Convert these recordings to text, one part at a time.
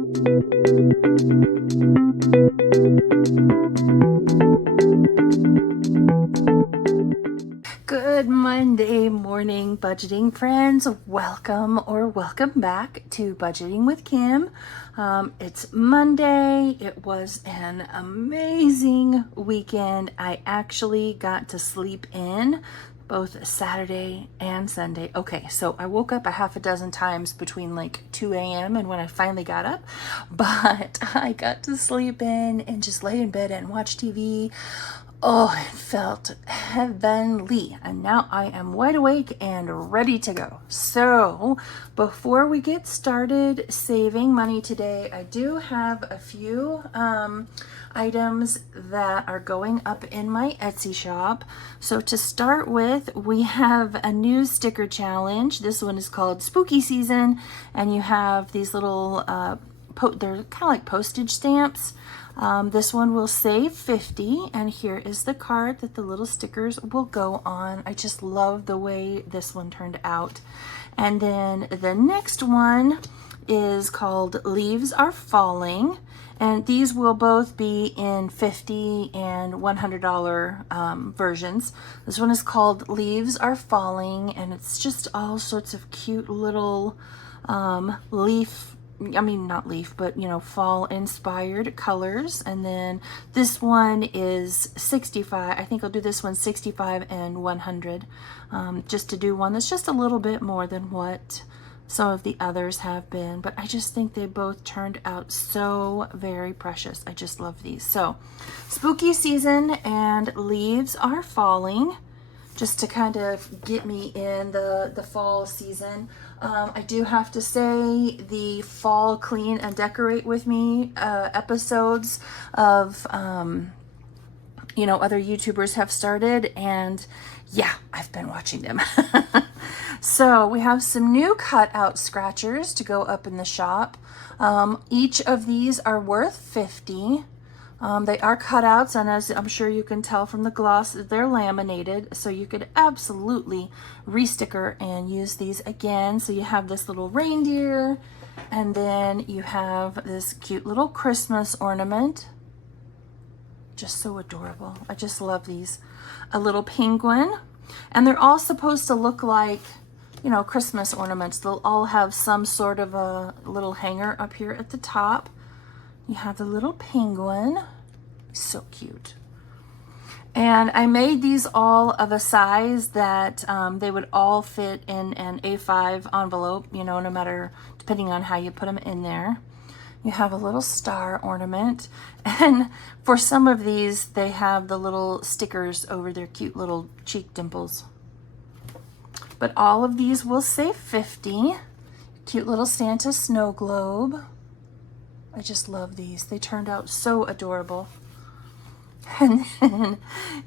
Good Monday morning, budgeting friends. Welcome or welcome back to Budgeting with Kim. It's Monday. It was an amazing weekend. I actually got to sleep in both Saturday and Sunday. Okay, so I woke up a half a dozen times between like 2 a.m. and when I finally got up, but I got to sleep in and just lay in bed and watch TV. Oh, it felt heavenly. And now I am wide awake and ready to go. So before we get started saving money today, I do have a few items that are going up in my Etsy shop. So to start with, we have a new sticker challenge. This one is called Spooky Season, and you have these little they're kind of like postage stamps. This one will save 50, and here is the card that the little stickers will go on. I just love the way this one turned out. And then the next one is called Leaves Are Falling, and these will both be in $50 and $100 versions. This one is called Leaves Are Falling, and it's just all sorts of cute little not leaf, but fall inspired colors. And then this one is 65. I think I'll do this one 65 and 100, just to do one that's just a little bit more than what some of the others have been. But I just think they both turned out so very precious. I just love these. So Spooky Season and Leaves Are Falling, just to kind of get me in the fall season. I do have to say the fall clean and decorate with me episodes of other YouTubers have started, and yeah, I've been watching them. So we have some new cutout scratchers to go up in the shop. Each of these are worth $50. They are cutouts, and as I'm sure you can tell from the gloss, they're laminated, so you could absolutely re-sticker and use these again. So you have this little reindeer, and then you have this cute little Christmas ornament. Just so adorable. I just love these. A little penguin, and they're all supposed to look like, Christmas ornaments. They'll all have some sort of a little hanger up here at the top. You have the little penguin, so cute. And I made these all of a size that they would all fit in an A5 envelope, no matter, depending on how you put them in there. You have a little star ornament, and for some of these, they have the little stickers over their cute little cheek dimples. But all of these will save 50. Cute little Santa snow globe. I just love these. They turned out so adorable. And then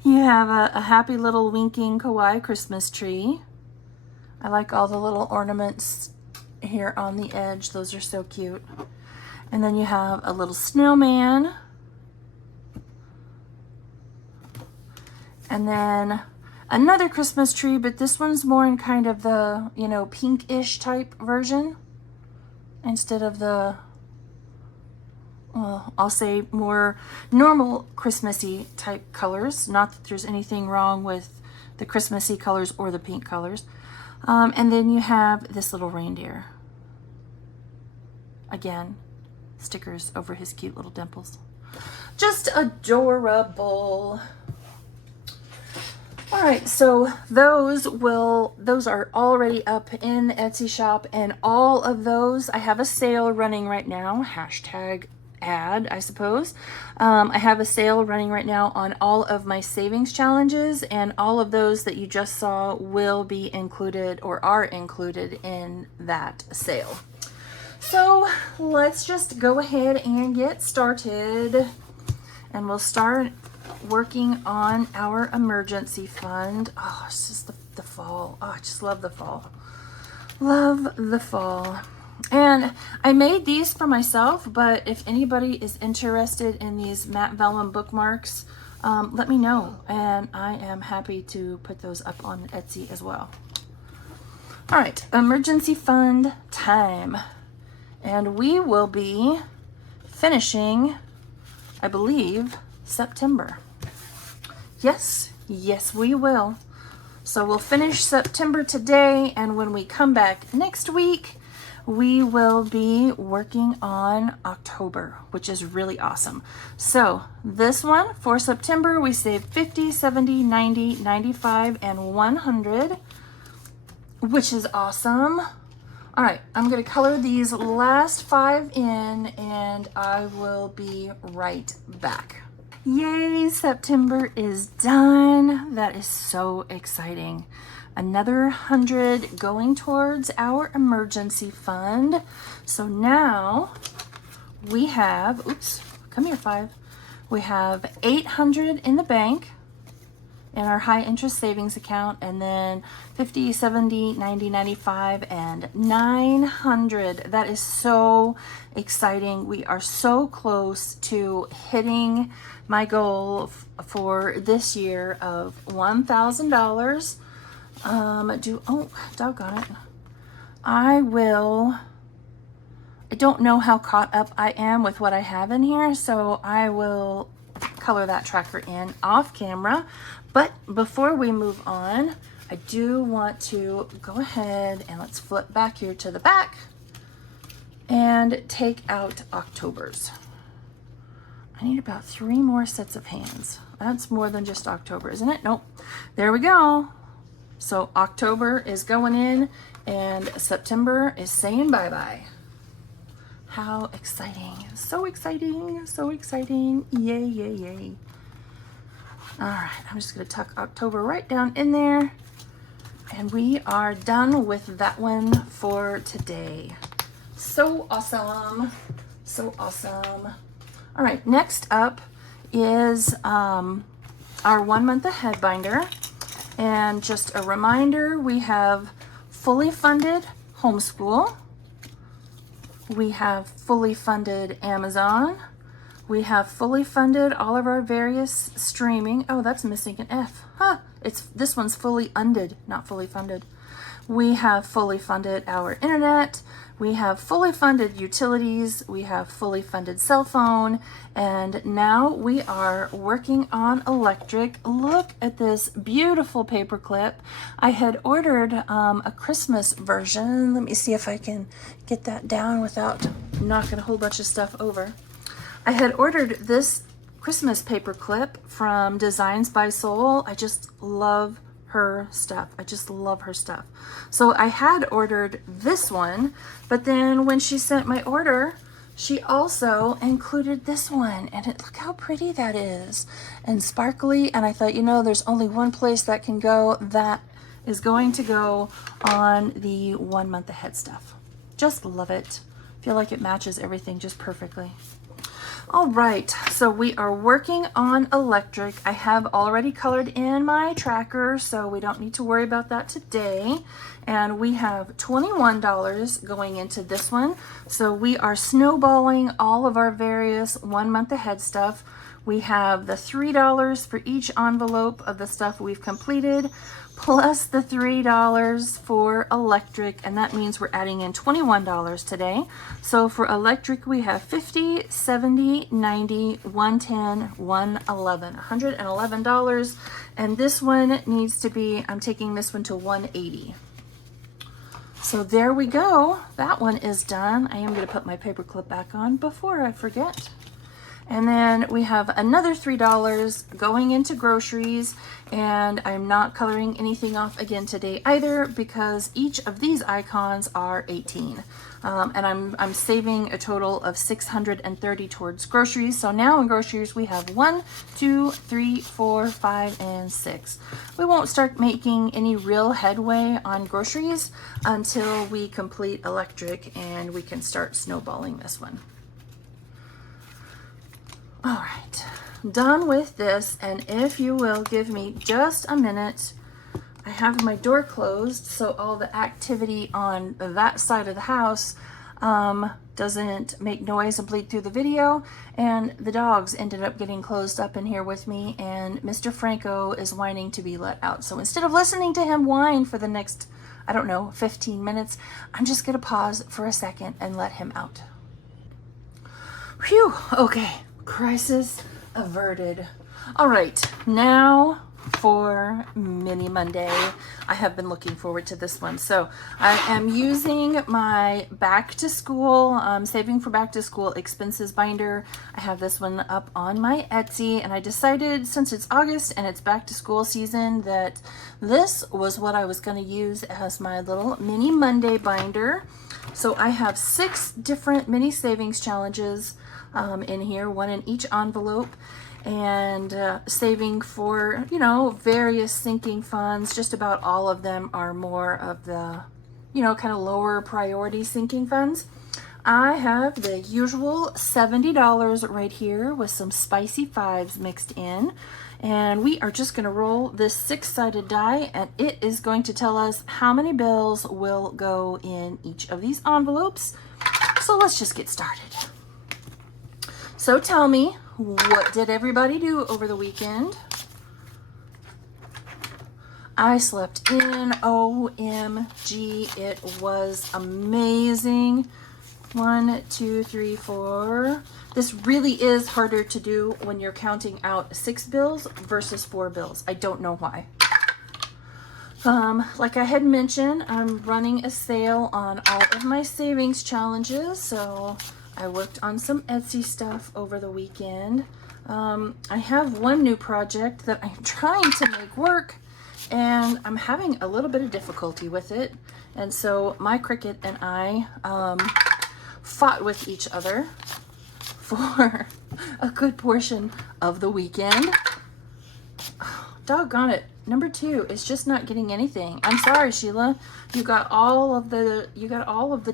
you have a happy little winking kawaii Christmas tree. I like all the little ornaments here on the edge. Those are so cute. And then you have a little snowman. And then another Christmas tree, but this one's more in kind of the, pinkish type version instead of the, well, I'll say more normal Christmassy type colors. Not that there's anything wrong with the Christmassy colors or the pink colors. And then you have this little reindeer. Again, stickers over his cute little dimples. Just adorable. All right, so those are already up in the Etsy shop, and all of those, I have a sale running right now. Hashtag ad, I suppose. I have a sale running right now on all of my savings challenges, and all of those that you just saw will be included or are included in that sale. So let's just go ahead and get started, and we'll start working on our emergency fund. Oh, it's just the fall. Oh, I just love the fall. Love the fall. And I made these for myself, but if anybody is interested in these Matt Vellum bookmarks, let me know, and I am happy to put those up on Etsy as well. All right, emergency fund time. And we will be finishing, I believe, September. Yes, yes, we will. So we'll finish September today, and when we come back next week, we will be working on October, which is really awesome. So this one for September, we saved 50, 70, 90, 95, and 100, which is awesome. All right, I'm gonna color these last 5 in, and I will be right back. Yay, September is done. That is so exciting. Another 100 going towards our emergency fund. So now we have, oops, come here, 5. We have 800 in the bank in our high interest savings account, and then 50, 70, 90, 95, and 900. That is so exciting. We are so close to hitting my goal for this year of $1,000. Oh, doggone it. I don't know how caught up I am with what I have in here, so I will color that tracker in off camera. But before we move on, I do want to go ahead and let's flip back here to the back and take out October's. I need about 3 more sets of hands. That's more than just October, isn't it? Nope. There we go. So October is going in and September is saying bye-bye. How exciting. So exciting. So exciting. Yay, yay, yay. All right, I'm just gonna tuck October right down in there, and we are done with that one for today. So awesome. So awesome. All right, next up is our 1 month ahead binder. And just a reminder, we have fully funded homeschool. We have fully funded Amazon. We have fully funded all of our various streaming. Oh, that's missing an F. Huh, this one's fully unded, not fully funded. We have fully funded our internet. We have fully funded utilities. We have fully funded cell phone. And now we are working on electric. Look at this beautiful paper clip. I had ordered a Christmas version. Let me see if I can get that down without knocking a whole bunch of stuff over. I had ordered this Christmas paper clip from Designs by Soul. I just love her stuff. I just love her stuff. So I had ordered this one, but then when she sent my order, she also included this one, and look how pretty that is and sparkly. And I thought, you know, there's only one place that can go. That is going to go on the 1 month ahead stuff. Just love it. Feel like it matches everything just perfectly. All right, so we are working on electric. I have already colored in my tracker, so we don't need to worry about that today. And we have $21 going into this one. So we are snowballing all of our various 1 month ahead stuff. We have the $3 for each envelope of the stuff we've completed, plus the $3 for electric, and that means we're adding in $21 today. So for electric, we have 50, 70, 90, 110, 111, $111. And this one needs to be, I'm taking this one to 180. So there we go. That one is done. I am going to put my paper clip back on before I forget. And then we have another $3 going into groceries, and I'm not coloring anything off again today either because each of these icons are 18. And I'm saving a total of 630 towards groceries. So now in groceries we have 1, 2, 3, 4, 5, and 6. We won't start making any real headway on groceries until we complete electric and we can start snowballing this one. All right, done with this, and if you will give me just a minute, I have my door closed so all the activity on that side of the house doesn't make noise and bleed through the video, and the dogs ended up getting closed up in here with me, and Mr. Franco is whining to be let out. So instead of listening to him whine for the next I don't know, 15 minutes. I'm just gonna pause for a second and let him out. Phew, okay, crisis averted. All right, now for Mini Monday. I have been looking forward to this one. So I am using my back to school, saving for back to school expenses binder. I have this one up on my Etsy, and I decided since it's August and it's back to school season that this was what I was going to use as my little Mini Monday binder. So I have 6 different mini savings challenges in here, one in each envelope, and saving for, you know, various sinking funds. Just about all of them are more of the, you know, kind of lower priority sinking funds. I have the usual $70 right here with some spicy 5s mixed in. And we are just going to roll this 6-sided die, and it is going to tell us how many bills will go in each of these envelopes. So let's just get started. So tell me, what did everybody do over the weekend? I slept in. OMG, it was amazing. 1, 2, 3, 4. This really is harder to do when you're counting out 6 bills versus 4 bills. I don't know why. Like I had mentioned, I'm running a sale on all of my savings challenges, so I worked on some Etsy stuff over the weekend. I have one new project that I'm trying to make work, and I'm having a little bit of difficulty with it. And so my Cricut and I fought with each other for a good portion of the weekend. Oh, doggone it. Number 2 is just not getting anything. I'm sorry, Sheila. You got all of the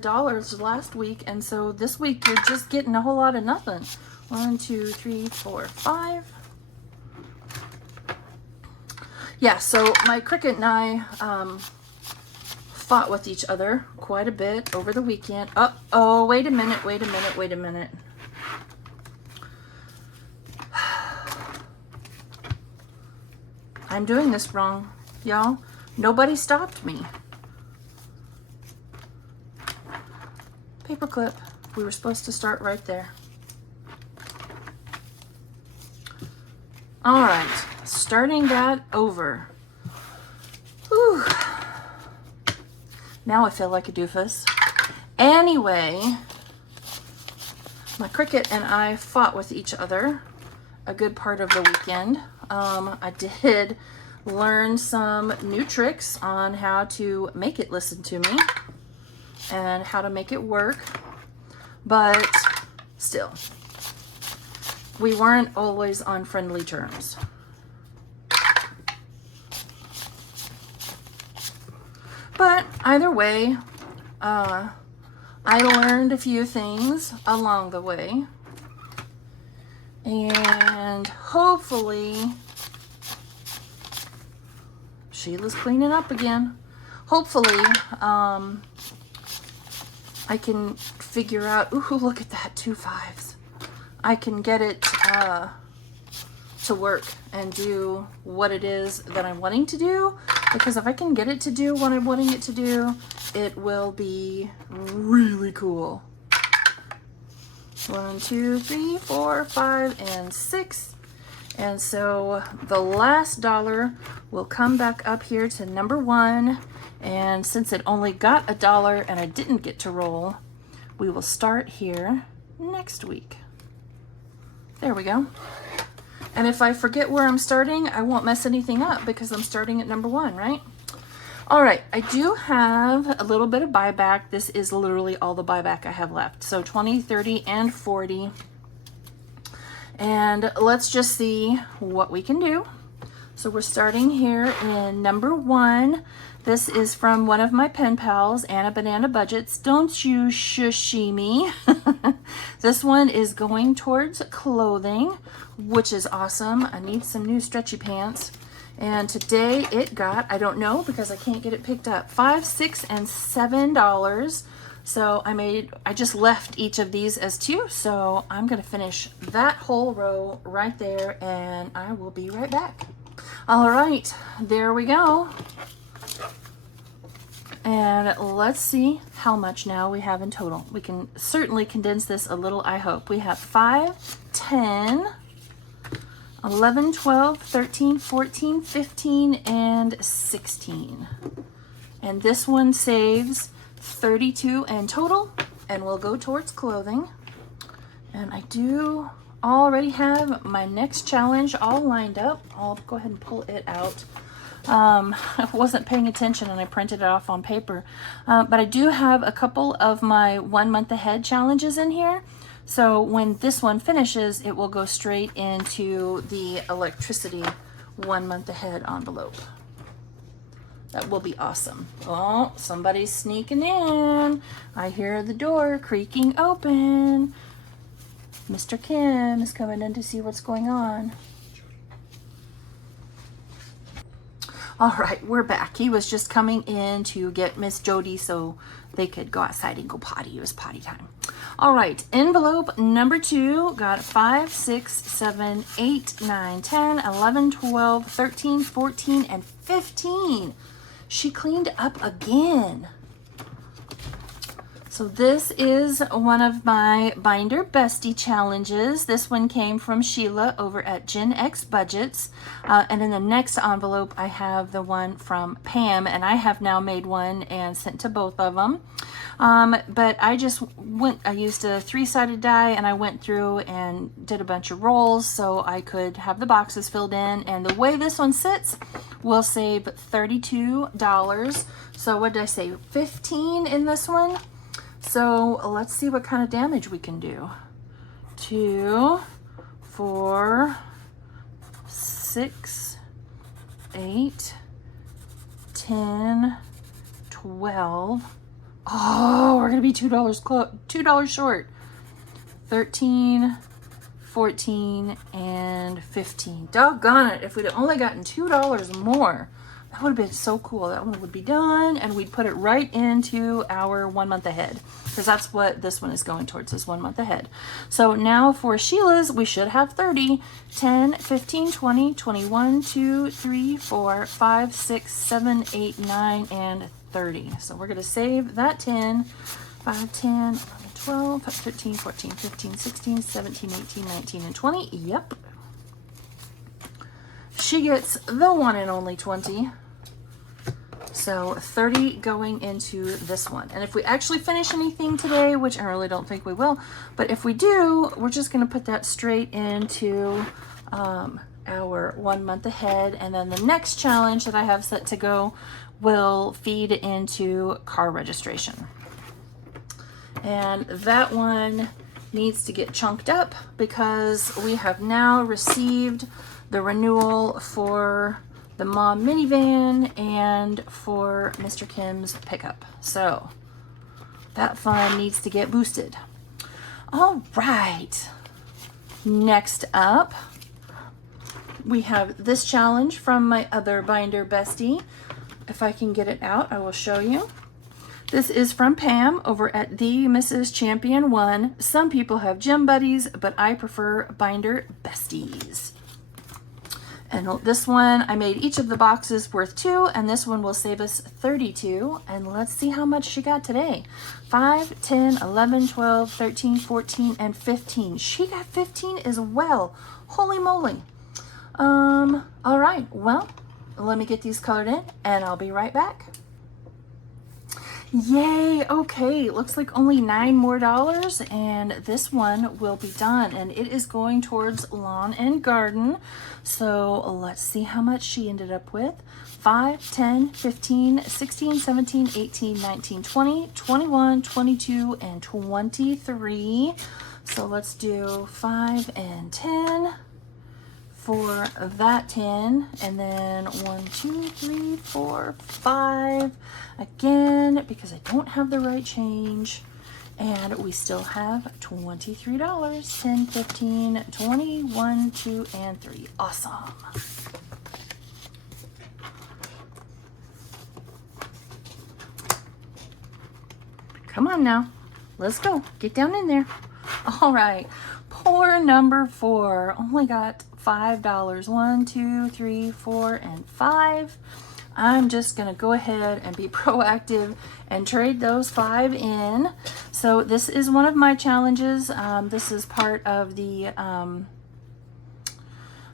dollars last week, and so this week you're just getting a whole lot of nothing. 1, 2, 3, 4, 5. Yeah, so my Cricut and I fought with each other quite a bit over the weekend. Oh, wait a minute. I'm doing this wrong, y'all. Nobody stopped me. Paperclip. We were supposed to start right there. All right, starting that over. Whew. Now I feel like a doofus. Anyway, my Cricut and I fought with each other a good part of the weekend. I did learn some new tricks on how to make it listen to me and how to make it work, but still, we weren't always on friendly terms. But either way, I learned a few things along the way, and hopefully, Sheila's cleaning up again. Hopefully, I can figure out, ooh, look at that, 2 5s. I can get it to work and do what it is that I'm wanting to do, because if I can get it to do what I'm wanting it to do, it will be really cool. 1, 2, 3, 4, 5, and 6. And so the last dollar will come back up here to number 1. And since it only got $1 and I didn't get to roll, we will start here next week. There we go. And if I forget where I'm starting, I won't mess anything up because I'm starting at number 1, right? All right, I do have a little bit of buyback. This is literally all the buyback I have left. So 20, 30, and 40. And let's just see what we can do. So we're starting here in number 1. This is from one of my pen pals, Anna Banana Budgets. Don't you shushie me. This one is going towards clothing, which is awesome. I need some new stretchy pants. And today it got, I don't know because I can't get it picked up, $5, $6, and $7. So I just left each of these as 2. So I'm gonna finish that whole row right there and I will be right back. All right, there we go. And let's see how much now we have in total. We can certainly condense this a little, I hope. We have 5, 10, 11, 12, 13, 14, 15, and 16. And this one saves 32 in total and will go towards clothing. And I do already have my next challenge all lined up. I'll go ahead and pull it out. I wasn't paying attention and I printed it off on paper. But I do have a couple of my 1 month ahead challenges in here. So when this one finishes, it will go straight into the electricity 1 month ahead envelope. That will be awesome. Oh, somebody's sneaking in. I hear the door creaking open. Mr. Kim is coming in to see what's going on. All right, we're back. He was just coming in to get Miss Jody so they could go outside and go potty. It was potty time. All right, envelope number 2 got 5, 6, 7, 8, 9, 10, 11, 12, 13, 14, and 15. She cleaned up again. So this is one of my Binder Bestie challenges. This one came from Sheila over at Gen X Budgets. And in the next envelope, I have the one from Pam, and I have now made one and sent to both of them. But I used a 3-sided die and I went through and did a bunch of rolls so I could have the boxes filled in. And the way this one sits will save $32. So what did I say? 15 in this one? So let's see what kind of damage we can do. 2, 4, 6, 8, 10, 12. Oh, we're gonna be $2 short. 13, 14, and 15. Doggone it, if we'd only gotten $2 more, that would have been so cool. That one would be done, and we'd put it right into our 1 month ahead, because that's what this one is going towards, is 1 month ahead. So now for Sheila's, we should have 30, 10, 15, 20, 21, 2, 3, 4, 5, 6, 7, 8, 9, and 30. So we're going to save that 10, 5, 10, 11, 12, 13, 14, 15, 16, 17, 18, 19, and 20. Yep. She gets the one and only 20. So 30 going into this one. And if we actually finish anything today, which I really don't think we will, but if we do, we're just going to put that straight into our 1 month ahead. And then the next challenge that I have set to go will feed into car registration. And that one needs to get chunked up because we have now received the renewal for the mom minivan and for Mr. Kim's pickup. So that fund needs to get boosted. All right. Next up, we have this challenge from my other Binder Bestie. If I can get it out, I will show you. This is from Pam over at the Mrs. Champion 1. Some people have gym buddies, but I prefer Binder Besties. And this one, I made each of the boxes worth 2, and this one will save us 32. And let's see how much she got today. 5, 10, 11, 12, 13, 14, and 15. She got 15 as well. Holy moly. All right, well, let me get these colored in, and I'll be right back. Yay, okay, looks like only $9 more, and this one will be done, and it is going towards lawn and garden. So let's see how much she ended up with. 5, 10, 15, 16, 17, 18, 19, 20, 21, 22, and 23. So let's do 5 and 10 for that 10, and then 1, 2, 3, 4, 5 again, because I don't have the right change, and we still have $23. 10, 15, 20, 1, 2, and 3. Awesome. Come on now, let's go, get down in there. All right, pour number 4 only got $5. 1, 2, 3, 4, and 5. I'm just gonna go ahead and be proactive and trade those 5 in. So this is one of my challenges. This is part of the,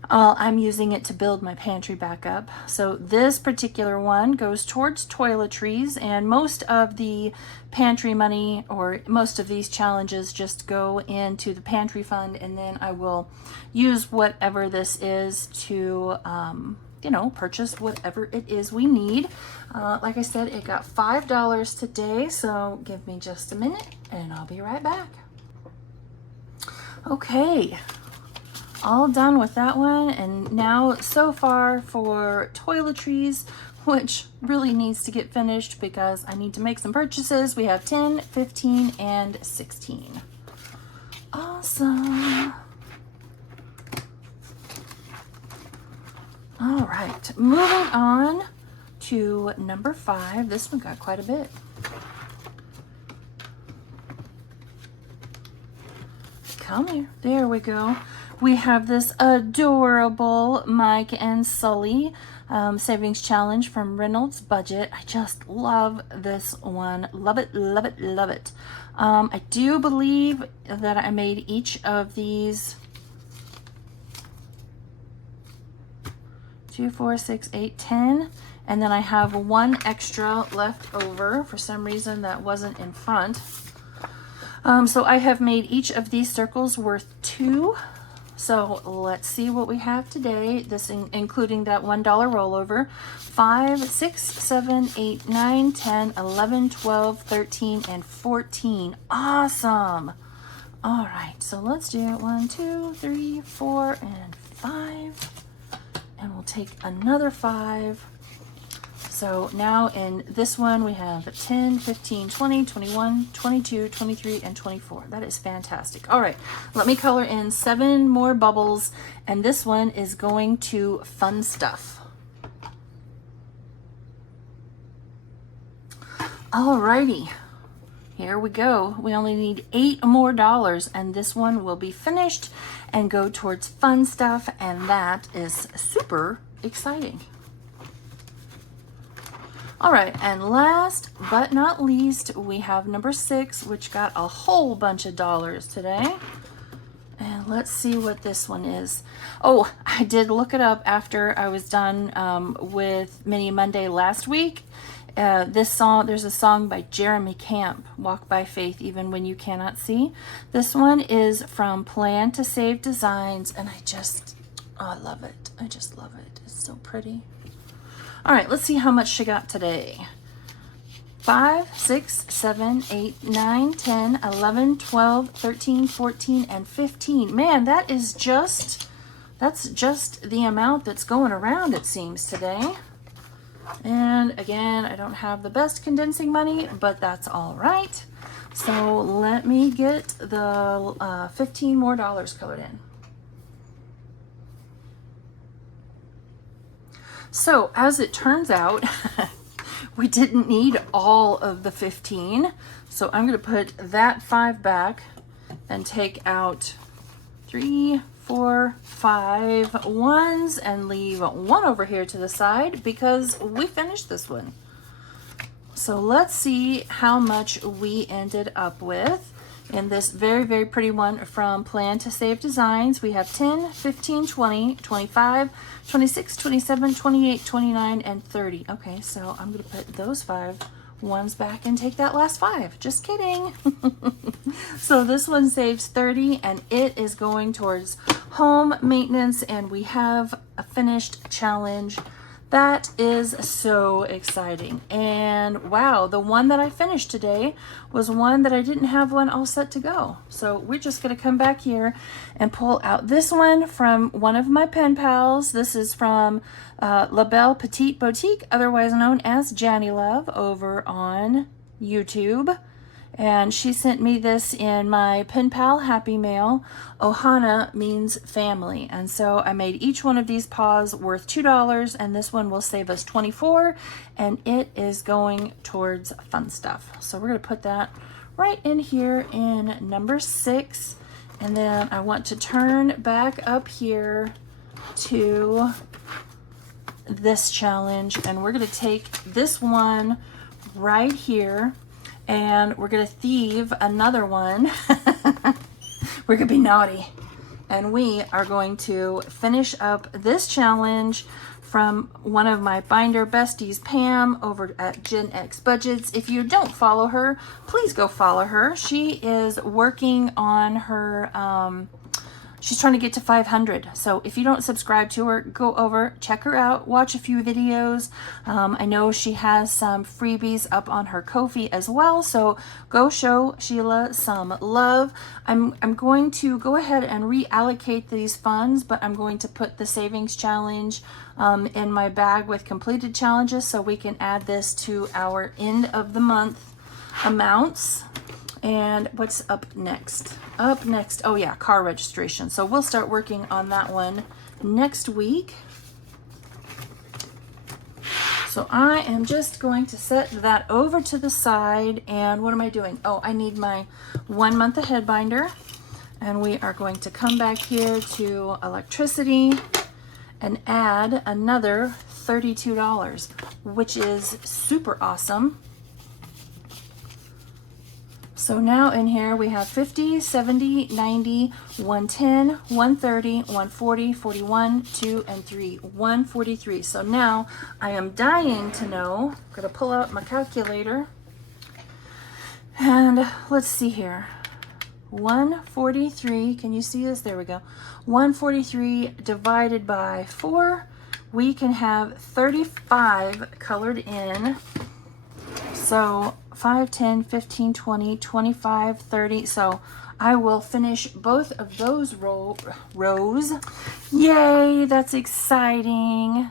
I'm using it to build my pantry back up. So this particular one goes towards toiletries, and most of the pantry money, or most of these challenges, just go into the pantry fund, and then I will use whatever this is to you know, purchase whatever it is we need. Like I said, it got $5 today, so give me just a minute and I'll be right back. Okay, all done with that one. And now so far for toiletries, which really needs to get finished because I need to make some purchases. We have 10, 15, and 16. Awesome. All right, moving on to number 5. This one got quite a bit. Come here. There we go. We have this adorable Mike and Sully savings challenge from Reynolds Budget. I just love this one. Love it, love it, love it. I do believe that I made each of these 2, 4, 6, 8, 10, and then I have 1 extra left over. For some reason that wasn't in front. So I have made each of these circles worth 2. So let's see what we have today. This including that $1 rollover. 5, 6, 7, 8, 9, 10, 11, 12, 13, and 14. Awesome. All right, so let's do it. 1, 2, 3, 4, and 5. And we'll take another 5. So now in this one we have 10, 15, 20, 21, 22, 23, and 24. That is fantastic. All right, let me color in 7 more bubbles, and this one is going to Fun Stuff. All righty, here we go. We only need $8 more, and this one will be finished and go towards Fun Stuff, and that is super exciting. All right, and last but not least, we have number 6, which got a whole bunch of dollars today. And let's see what this one is. Oh, I did look it up after I was done with Mini Monday last week. This song, there's a song by Jeremy Camp, Walk by Faith Even When You Cannot See. This one is from Plan to Save Designs, and I love it. I just love it. It's so pretty. All right, let's see how much she got today. 5, 6, 7, 8, 9, 10, 11, 12, 13, 14, and 15. Man, that's just the amount that's going around, it seems, today. And again, I don't have the best condensing money, but that's all right. So let me get the 15 more dollars colored in. So as it turns out, we didn't need all of the 15. So I'm going to put that 5 back and take out 3, 4, 5 ones and leave 1 over here to the side because we finished this one. So let's see how much we ended up with in this very, very pretty one from Plan to Save Designs. We have 10, 15, 20, 25, 26, 27, 28, 29, and 30. Okay, so I'm going to put those 5 ones back and take that last 5. Just kidding. So this one saves 30, and it is going towards home maintenance, and we have a finished challenge. That is so exciting. And wow, the one that I finished today was one that I didn't have one all set to go. So we're just going to come back here and pull out this one from one of my pen pals. This is from La Belle Petite Boutique, otherwise known as Janny Love, over on YouTube. And she sent me this in my pen pal Happy Mail. Ohana means family. And so I made each one of these paws worth $2, and this one will save us $24, and it is going towards Fun Stuff. So we're going to put that right in here in number 6. And then I want to turn back up here to this challenge, and we're going to take this one right here, and we're going to thieve another one. We're going to be naughty, and we are going to finish up this challenge from one of my binder besties, Pam, over at Gen X Budgets. If you don't follow her, please go follow her. She is working on her, she's trying to get to 500. So if you don't subscribe to her, go over, check her out, watch a few videos. I know she has some freebies up on her Ko-fi as well. So go show Sheila some love. I'm going to go ahead and reallocate these funds, but I'm going to put the savings challenge in my bag with completed challenges so we can add this to our end of the month amounts. And what's up next? Up next, oh yeah, car registration. So we'll start working on that one next week. So I am just going to set that over to the side. And what am I doing? Oh, I need my 1 month ahead binder. And we are going to come back here to electricity and add another $32, which is super awesome. So now in here we have 50, 70, 90, 110, 130, 140, 41, 2, and 3, 143. So now I am dying to know, I'm gonna pull out my calculator, and let's see here. 143, can you see this? There we go. 143 divided by 4, we can have 35 colored in. So 5, 10, 15, 20, 25, 30. So I will finish both of those rows. Yay, that's exciting.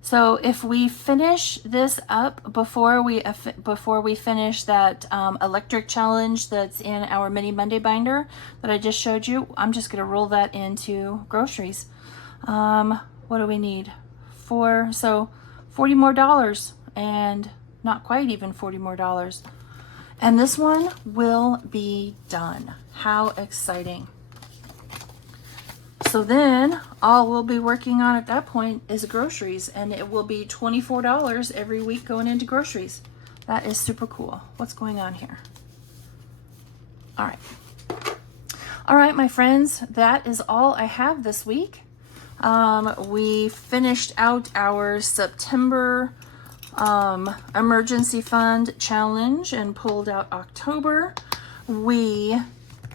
So if we finish this up before we finish that electric challenge that's in our mini Monday binder that I just showed you, I'm just going to roll that into groceries. What do we need? So $40 more, and not quite even $40 more. And this one will be done. How exciting. So then all we'll be working on at that point is groceries, and it will be $24 every week going into groceries. That is super cool. What's going on here? All right. All right, my friends, that is all I have this week. We finished out our September emergency fund challenge and pulled out October. We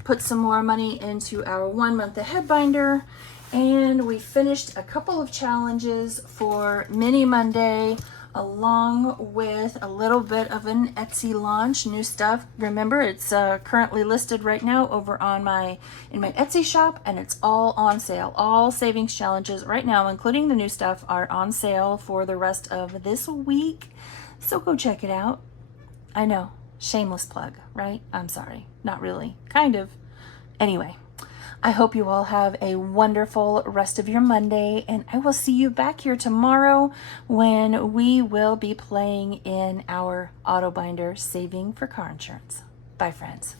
put some more money into our 1 month ahead binder, and we finished a couple of challenges for Mini Monday, along with a little bit of an Etsy launch, new stuff. Remember, it's currently listed right now over on in my Etsy shop, and it's all on sale. All savings challenges right now, including the new stuff, are on sale for the rest of this week. So go check it out. I know, shameless plug, right? I'm sorry, not really, kind of. Anyway, I hope you all have a wonderful rest of your Monday, and I will see you back here tomorrow when we will be playing in our auto binder saving for car insurance. Bye, friends.